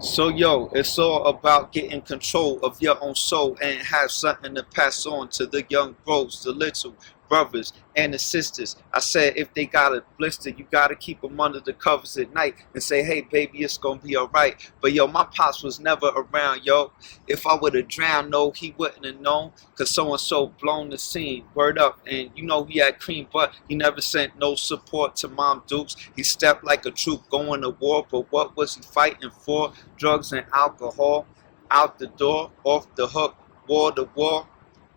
So yo, it's all about getting control of your own soul and have something to pass on to the young bros, the little brothers and the sisters. I said if they got a blister, you gotta keep them under the covers at night and say, hey baby, it's gonna be alright. But yo, my pops was never around, yo. If I would've drowned, no, he wouldn't have known, cause so-and-so blown the scene, word up. And you know he had cream, but he never sent no support to Mom Dukes. He stepped like a troop going to war, but what was he fighting for? Drugs and alcohol, out the door, off the hook, wall to wall.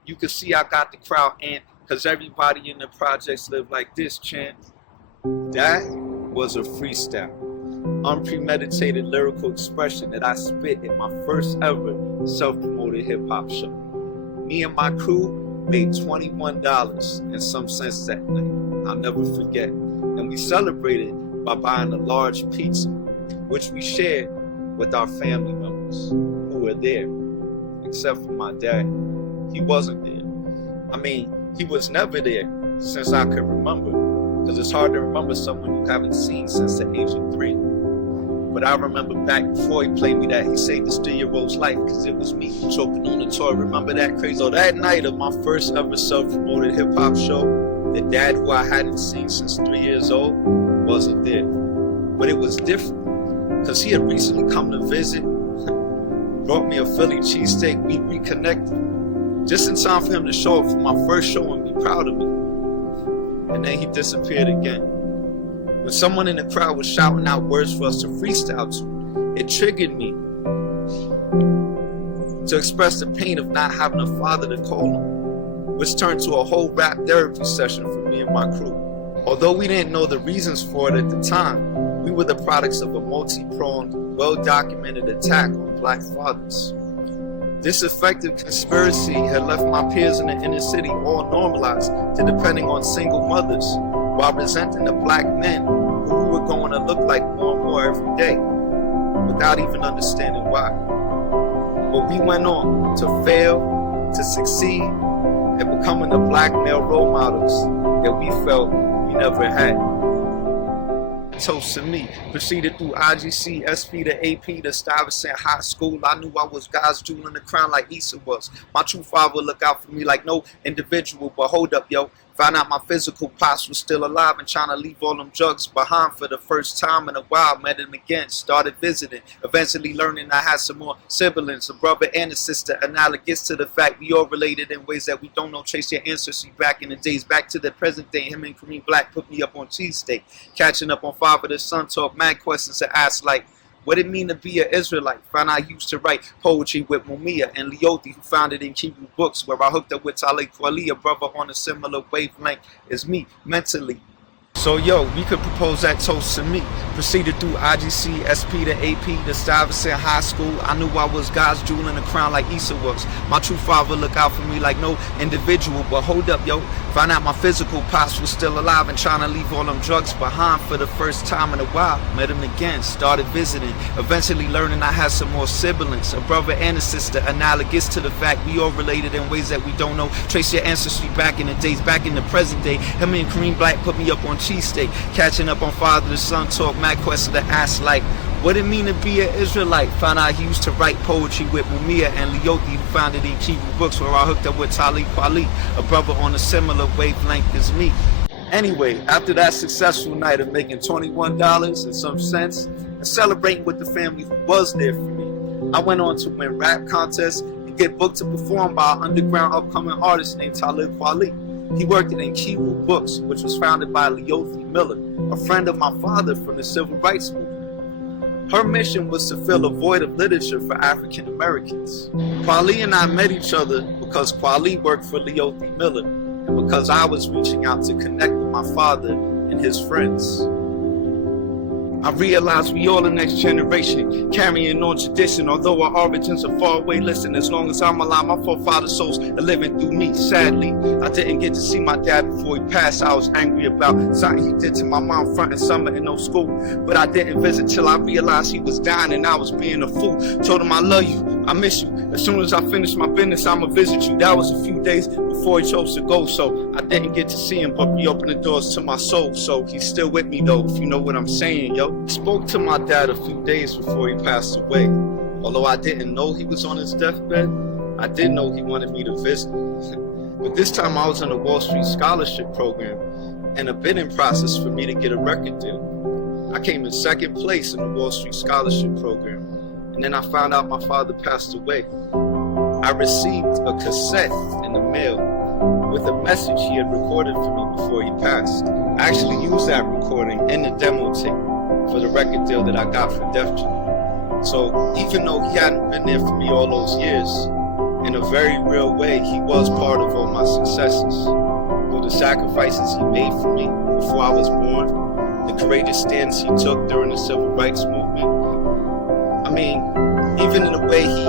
You can see I got the crowd in, cause everybody in the projects live like this, chant. That was a freestyle, unpremeditated lyrical expression that I spit at my first ever self-promoted hip-hop show. Me and my crew made $21 and some cents that night. I'll never forget. And we celebrated by buying a large pizza, which we shared with our family members who were there, except for my dad. He wasn't there. I mean, he was never there since I could remember, because it's hard to remember someone you haven't seen since the age of 3. But I remember back before he played me that, he saved this 3-year-old's life, because it was me choking on the toy. Remember that crazy? So that night of my first ever self-promoted hip-hop show, the dad who I hadn't seen since 3 years old wasn't there. But it was different, because he had recently come to visit, brought me a Philly cheesesteak, we reconnected, just in time for him to show up for my first show and be proud of me. And then he disappeared again. When someone in the crowd was shouting out words for us to freestyle to, it triggered me to express the pain of not having a father to call on, which turned to a whole rap therapy session for me and my crew. Although we didn't know the reasons for it at the time, we were the products of a multi-pronged, well-documented attack on black fathers. This effective conspiracy had left my peers in the inner city all normalized to depending on single mothers, while resenting the black men who we were going to look like more and more every day, without even understanding why. But we went on to fail, to succeed, and becoming the black male role models that we felt we never had. Toast to me, proceeded through IGC, SP to AP to Stuyvesant High School. I knew I was God's jewel in the crown like Issa was. My true father would look out for me like no individual, but hold up, yo. Found out my physical pops was still alive and trying to leave all them drugs behind for the first time in a while. Met him again, started visiting, eventually learning I had some more siblings, a brother and a sister, analogous to the fact we all related in ways that we don't know. Trace your ancestry back in the days, back to the present day. Him and Khaiim Black put me up on cheesesteak, catching up on Father the Son talk, mad questions to ask like, what it mean to be an Israelite? Found I used to write poetry with Mumia and Leothi, who founded in Hebrew books, where I hooked up with Talib Kweli, a brother on a similar wavelength as me, mentally. So yo, we could propose that toast to me. Proceeded through IGC, SP to AP to Stuyvesant High School. I knew I was God's jewel in the crown like Issa was. My true father look out for me like no individual, but hold up, yo. Found out my physical pops was still alive and trying to leave all them drugs behind for the first time in a while. Met him again, started visiting, eventually learning I had some more siblings, a brother and a sister, analogous to the fact we all related in ways that we don't know. Trace your ancestry back in the days, back in the present day. Him and Khaiim Black put me up on cheesesteak, catching up on Father the Son talk, mad question to ask like, what it mean to be an Israelite? Found out he used to write poetry with Mumia and Leothi, who founded in Hebrew books, where I hooked up with Talib Kweli, a brother on a similar wavelength as me. Anyway, after that successful night of making $21 and some cents and celebrating with the family who was there for me, I went on to win rap contests and get booked to perform by an underground upcoming artist named Talib Kweli. He worked at Hebrew Books, which was founded by Leothi Miller, a friend of my father from the Civil Rights Movement. Her mission was to fill a void of literature for African Americans. Kweli and I met each other because Kweli worked for Leothi Miller, and because I was reaching out to connect with my father and his friends. I realize we all the next generation, carrying on tradition, although our origins are far away. Listen, as long as I'm alive, my forefathers' souls are living through me. Sadly, I didn't get to see my dad before he passed. I was angry about something he did to my mom front and summer in no school, but I didn't visit till I realized he was dying and I was being a fool. Told him I love you, I miss you. As soon as I finish my business, I'ma visit you. That was a few days before he chose to go, so I didn't get to see him, but he opened the doors to my soul, so he's still with me though, if you know what I'm saying, yo. Spoke to my dad a few days before he passed away. Although I didn't know he was on his deathbed, I did know he wanted me to visit. But this time I was in a Wall Street scholarship program and a bidding process for me to get a record deal. I came in second place in the Wall Street scholarship program, and then I found out my father passed away. I received a cassette in the mail with a message he had recorded for me before he passed. I actually used that recording in the demo tape for the record deal that I got for Def Jam. So even though he hadn't been there for me all those years, in a very real way, he was part of all my successes. Through the sacrifices he made for me before I was born, the courageous stance he took during the civil rights movement. I mean, even in the way he,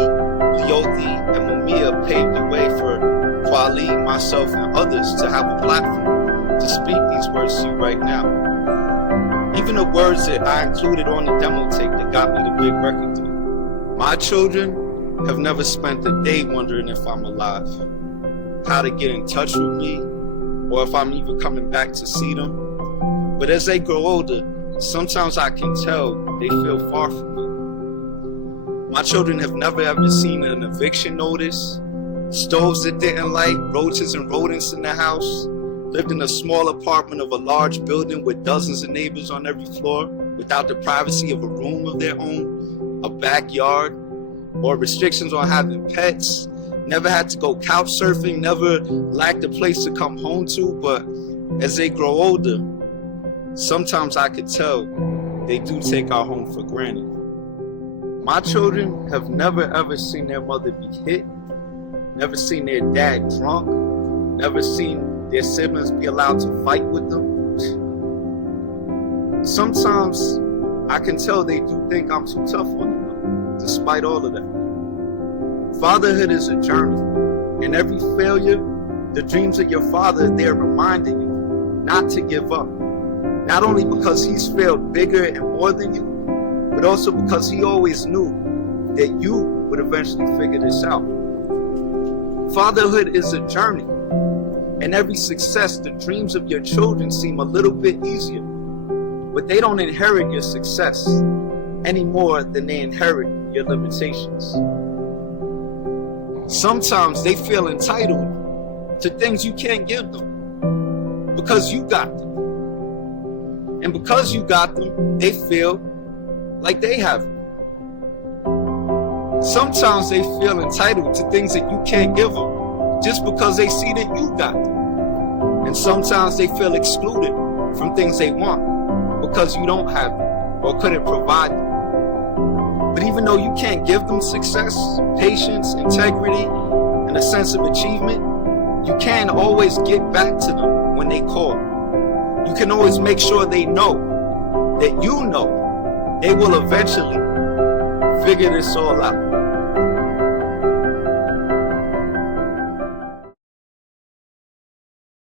Leothi, and Mumia paved the way for Kweli, myself, and others to have a platform to speak these words to you right now. Even the words that I included on the demo tape that got me the big record deal. My children have never spent a day wondering if I'm alive, how to get in touch with me, or if I'm even coming back to see them. But as they grow older, sometimes I can tell they feel far from me. My children have never ever seen an eviction notice, stoves that didn't light, roaches and rodents in the house, lived in a small apartment of a large building with dozens of neighbors on every floor, without the privacy of a room of their own, a backyard, or restrictions on having pets, never had to go couch surfing, never lacked a place to come home to. But as they grow older, sometimes I could tell they do take our home for granted. My children have never ever seen their mother be hit, never seen their dad drunk, never seen their siblings be allowed to fight with them. Sometimes I can tell they do think I'm too tough on them, despite all of that. Fatherhood is a journey, and every failure, the dreams of your father, they're reminding you not to give up. Not only because he's failed bigger and more than you, but also because he always knew that you would eventually figure this out. Fatherhood is a journey, and every success, the dreams of your children seem a little bit easier, but they don't inherit your success any more than they inherit your limitations. Sometimes they feel entitled to things you can't give them because you got them. And because you got them, they feel like they have them. Sometimes they feel entitled to things that you can't give them just because they see that you got them. And sometimes they feel excluded from things they want because you don't have them or couldn't provide them. But even though you can't give them success, patience, integrity, and a sense of achievement, you can always get back to them when they call. You can always make sure they know that you know they will eventually figure this all out.